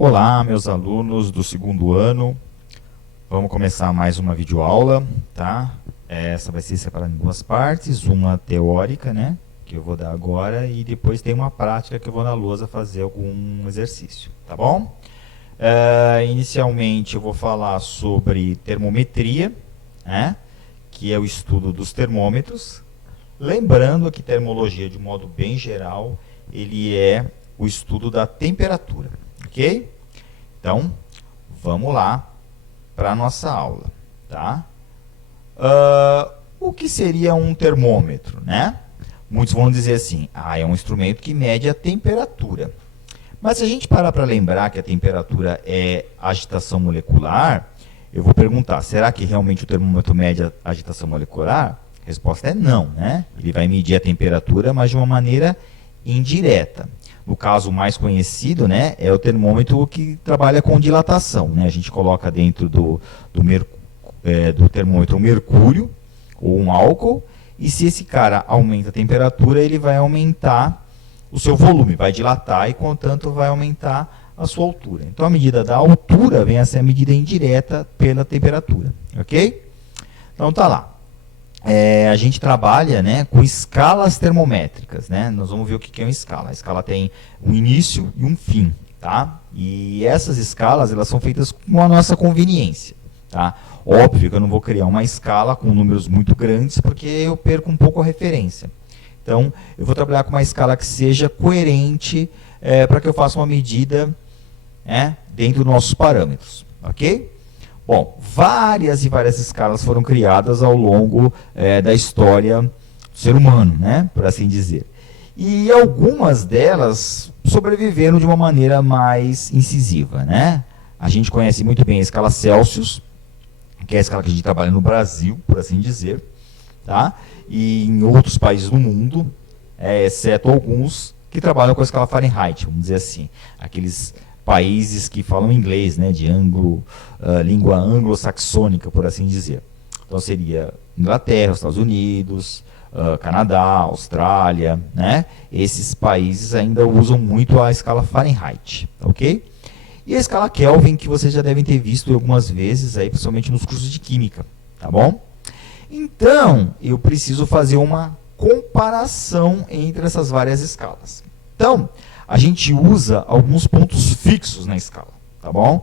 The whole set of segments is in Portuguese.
Olá, meus alunos do segundo ano. Vamos começar mais uma videoaula, tá? Essa vai ser separada em duas partes, uma teórica, né, que eu vou dar agora, e depois tem uma prática que eu vou na lousa fazer algum exercício, tá bom? Inicialmente eu vou falar sobre termometria, né, que é o estudo dos termômetros. Lembrando que termologia, de modo bem geral, ele é o estudo da temperatura, ok? Então, vamos lá para a nossa aula, tá? O que seria um termômetro, né? Muitos vão dizer assim, é um instrumento que mede a temperatura. Mas se a gente parar para lembrar que a temperatura é agitação molecular, eu vou perguntar, será que realmente o termômetro mede a agitação molecular? A resposta é não, né? Ele vai medir a temperatura, mas de uma maneira indireta. No caso mais conhecido, né, é o termômetro que trabalha com dilatação, né? A gente coloca dentro do termômetro um mercúrio ou um álcool, e se esse cara aumenta a temperatura, ele vai aumentar o seu volume, vai dilatar e, contanto, vai aumentar a sua altura. Então, a medida da altura vem a ser a medida indireta pela temperatura, ok? Então, tá lá. A gente trabalha, né, com escalas termométricas, né? Nós vamos ver o que é uma escala. A escala tem um início e um fim, tá? E essas escalas, elas são feitas com a nossa conveniência, tá? Óbvio que eu não vou criar uma escala com números muito grandes, porque eu perco um pouco a referência. Então, eu vou trabalhar com uma escala que seja coerente para que eu faça uma medida dentro dos nossos parâmetros, ok? Bom, várias e várias escalas foram criadas ao longo da história do ser humano, né, por assim dizer. E algumas delas sobreviveram de uma maneira mais incisiva, né? A gente conhece muito bem a escala Celsius, que é a escala que a gente trabalha no Brasil, por assim dizer, tá? E em outros países do mundo, exceto alguns que trabalham com a escala Fahrenheit, vamos dizer assim, aqueles países que falam inglês, né, de língua anglo-saxônica, por assim dizer. Então seria Inglaterra, Estados Unidos, Canadá, Austrália, né? Esses países ainda usam muito a escala Fahrenheit, ok? E a escala Kelvin, que vocês já devem ter visto algumas vezes, aí, principalmente nos cursos de Química, tá bom? Então, eu preciso fazer uma comparação entre essas várias escalas. Então, a gente usa alguns pontos fixos na escala, tá bom?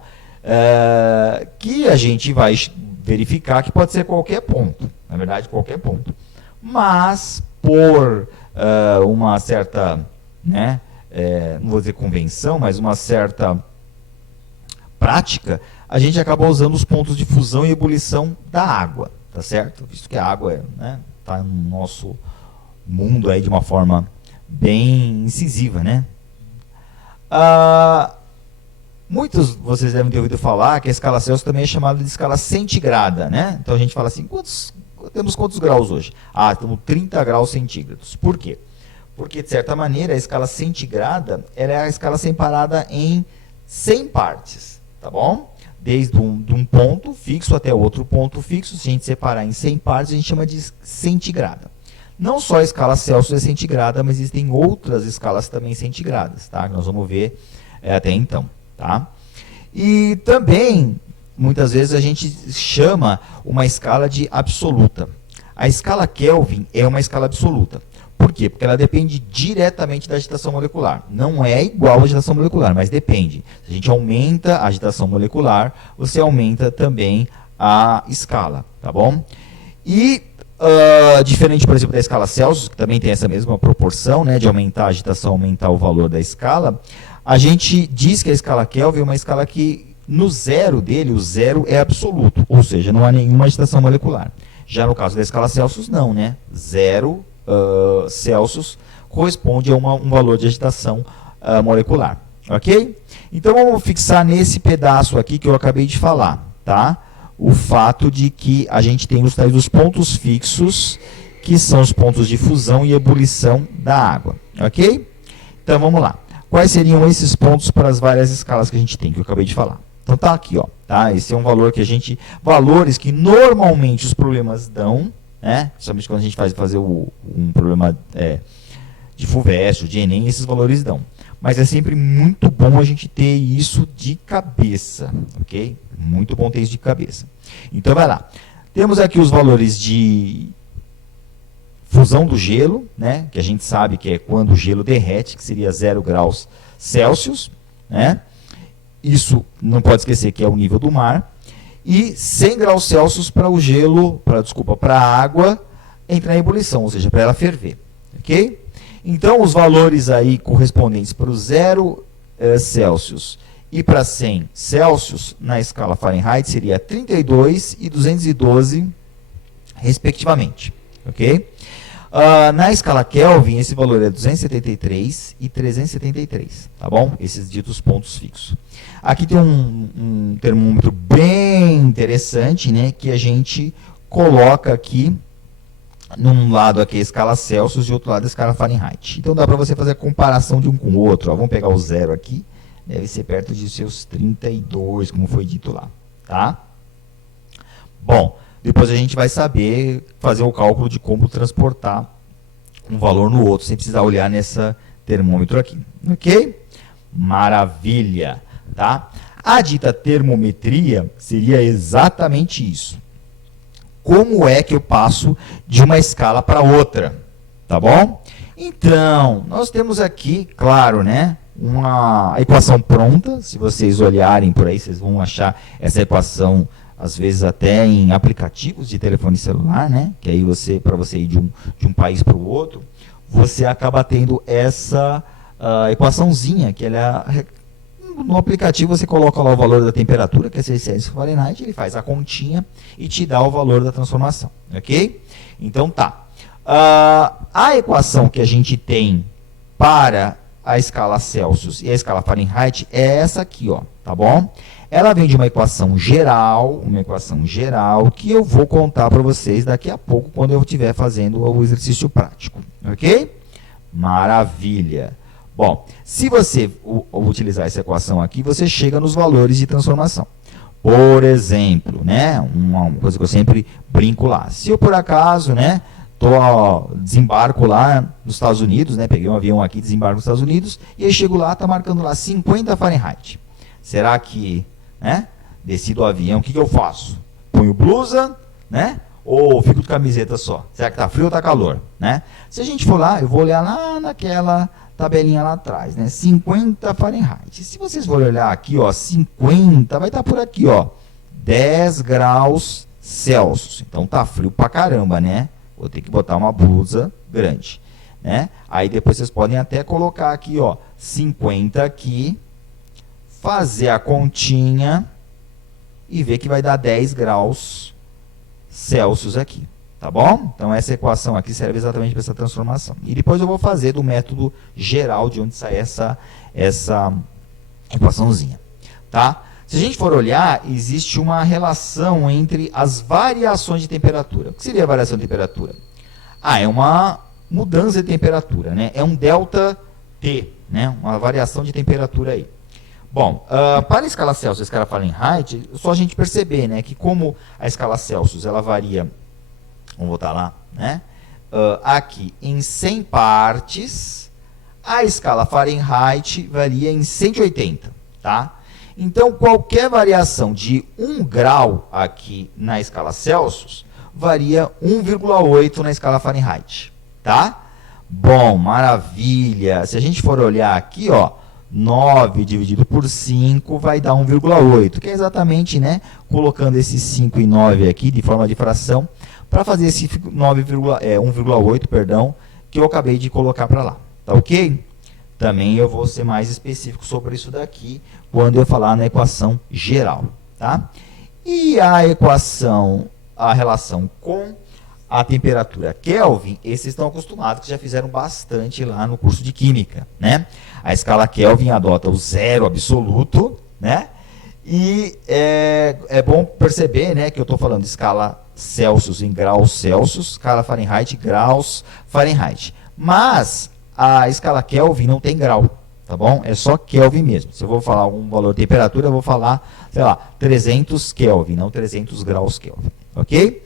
Que a gente vai verificar que pode ser qualquer ponto, na verdade, qualquer ponto. Mas, por uma certa, né, não vou dizer convenção, mas uma certa prática, a gente acaba usando os pontos de fusão e ebulição da água, tá certo? Visto que a água tá no nosso mundo aí de uma forma bem incisiva, né? Muitos vocês devem ter ouvido falar que a escala Celsius também é chamada de escala centigrada, né? Então a gente fala assim, temos quantos graus hoje? Temos 30 graus centígrados. Por quê? Porque, de certa maneira, a escala centigrada ela é a escala separada em 100 partes, tá bom? Desde um ponto fixo até outro ponto fixo, se a gente separar em 100 partes, a gente chama de centigrada. Não só a escala Celsius é centigrada, mas existem outras escalas também centigradas, tá? Que nós vamos ver até então, tá? E também, muitas vezes, a gente chama uma escala de absoluta. A escala Kelvin é uma escala absoluta. Por quê? Porque ela depende diretamente da agitação molecular. Não é igual à agitação molecular, mas depende. Se a gente aumenta a agitação molecular, você aumenta também a escala, tá bom? E diferente, por exemplo, da escala Celsius, que também tem essa mesma proporção, né, de aumentar a agitação, aumentar o valor da escala, a gente diz que a escala Kelvin é uma escala que, no zero dele, o zero é absoluto, ou seja, não há nenhuma agitação molecular. Já no caso da escala Celsius, não, né? Zero Celsius corresponde a um valor de agitação molecular, ok? Então, vamos fixar nesse pedaço aqui que eu acabei de falar, tá? O fato de que a gente tem os tais dos pontos fixos, que são os pontos de fusão e ebulição da água, ok? Então, vamos lá. Quais seriam esses pontos para as várias escalas que a gente tem, que eu acabei de falar? Então, tá aqui, ó, tá? Esse é um valor que valores que normalmente os problemas dão, né? Principalmente quando a gente vai fazer um problema de FUVEST, de ENEM, esses valores dão. mas é sempre muito bom a gente ter isso de cabeça, ok? Muito bom ter isso de cabeça. Então, vai lá. Temos aqui os valores de fusão do gelo, né? Que a gente sabe que é quando o gelo derrete, que seria 0 graus Celsius, né? Isso não pode esquecer que é o nível do mar. E 100 graus Celsius para o gelo, para a água entrar em ebulição, ou seja, para ela ferver, ok? Então, os valores aí correspondentes para o 0 Celsius e para 100 Celsius na escala Fahrenheit seria 32 e 212, respectivamente, ok? Na escala Kelvin, esse valor é 273 e 373, tá bom? Esses ditos pontos fixos. Aqui tem um termômetro bem interessante, né, que a gente coloca aqui, num lado aqui a escala Celsius e outro lado a escala Fahrenheit. Então dá para você fazer a comparação de um com o outro. Ó, vamos pegar o 0 aqui, deve ser perto de seus 32, como foi dito lá, tá? Bom, depois a gente vai saber fazer o cálculo de como transportar um valor no outro, sem precisar olhar nessa termômetro aqui, ok? Maravilha, tá? A dita termometria seria exatamente isso. Como é que eu passo de uma escala para outra, tá bom? Então, nós temos aqui, claro, né, uma equação pronta. Se vocês olharem por aí, vocês vão achar essa equação, às vezes até em aplicativos de telefone celular, né? Que aí você, para você ir de um país para o outro, você acaba tendo essa equaçãozinha, que ela no aplicativo você coloca lá o valor da temperatura, que é 600 Fahrenheit, ele faz a continha e te dá o valor da transformação, ok? Então tá. A equação que a gente tem para a escala Celsius e a escala Fahrenheit é essa aqui, ó, tá bom? Ela vem de uma equação geral que eu vou contar para vocês daqui a pouco, quando eu estiver fazendo o exercício prático, ok? Maravilha! Bom, se você utilizar essa equação aqui, você chega nos valores de transformação. Por exemplo, né, uma coisa que eu sempre brinco lá, se eu por acaso, né, desembarco lá nos Estados Unidos, né, peguei um avião aqui, desembarco nos Estados Unidos, e aí chego lá, está marcando lá 50 Fahrenheit. Será que, né, desci do avião, o que eu faço? Ponho blusa, né, ou fico de camiseta só? Será que está frio ou está calor? Né? Se a gente for lá, eu vou olhar lá naquela tabelinha lá atrás, né, 50 Fahrenheit. Se vocês forem olhar aqui, ó, 50, vai estar por aqui, ó, 10 graus Celsius. Então tá frio pra caramba, né? Vou ter que botar uma blusa grande, né? Aí depois vocês podem até colocar aqui, ó, 50 aqui, fazer a continha e ver que vai dar 10 graus Celsius aqui, tá bom? Então essa equação aqui serve exatamente para essa transformação. E depois eu vou fazer do método geral de onde sai essa equaçãozinha, tá? Se a gente for olhar, existe uma relação entre as variações de temperatura. O que seria a variação de temperatura? É uma mudança de temperatura, né? É um delta T, né? Uma variação de temperatura aí. Bom, para a escala Celsius e a escala Fahrenheit, é só a gente perceber, né, que como a escala Celsius ela varia, vamos voltar lá, né, aqui em 100 partes, a escala Fahrenheit varia em 180, tá? Então, qualquer variação de 1 grau aqui na escala Celsius, varia 1,8 na escala Fahrenheit, tá? Bom, maravilha. Se a gente for olhar aqui, ó, 9 dividido por 5 vai dar 1,8, que é exatamente, né, colocando esses 5 e 9 aqui de forma de fração, para fazer esse 1,8, perdão, que eu acabei de colocar para lá, tá ok? Também eu vou ser mais específico sobre isso daqui, quando eu falar na equação geral, tá? E a equação, a relação com a temperatura Kelvin, esses estão acostumados, que já fizeram bastante lá no curso de Química, né? A escala Kelvin adota o zero absoluto, né? E é bom perceber, né, que eu estou falando de escala Celsius em graus Celsius, escala Fahrenheit graus Fahrenheit. Mas a escala Kelvin não tem grau, tá bom? É só Kelvin mesmo. Se eu vou falar algum valor de temperatura, eu vou falar, sei lá, 300 Kelvin, não 300 graus Kelvin, ok?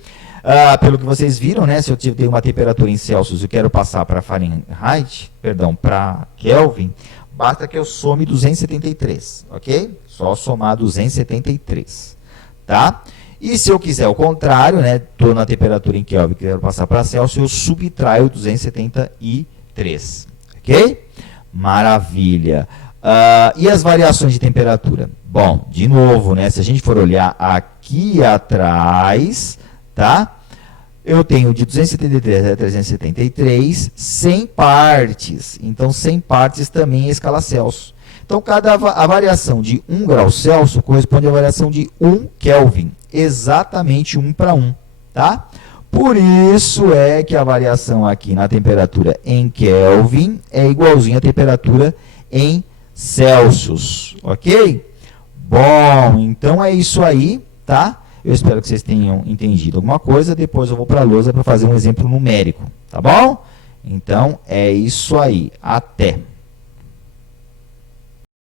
Pelo que vocês viram, né, se eu tenho uma temperatura em Celsius e quero passar para Fahrenheit, perdão, para Kelvin, basta que eu some 273, ok? Só somar 273, tá? E se eu quiser o contrário, né, estou na temperatura em Kelvin, quero passar para Celsius, eu subtraio 273, ok? Maravilha. E as variações de temperatura? Bom, de novo, né, se a gente for olhar aqui atrás, tá? Eu tenho de 273 a 373, 100 partes. Então, 100 partes também é escala Celsius. Então, a variação de 1 grau Celsius corresponde à variação de 1 Kelvin. Exatamente 1 para 1. Tá? Por isso é que a variação aqui na temperatura em Kelvin é igualzinha à temperatura em Celsius. Ok? Bom, então é isso aí, tá? Eu espero que vocês tenham entendido alguma coisa. Depois eu vou para a lousa para fazer um exemplo numérico, tá bom? Então, é isso aí. Até!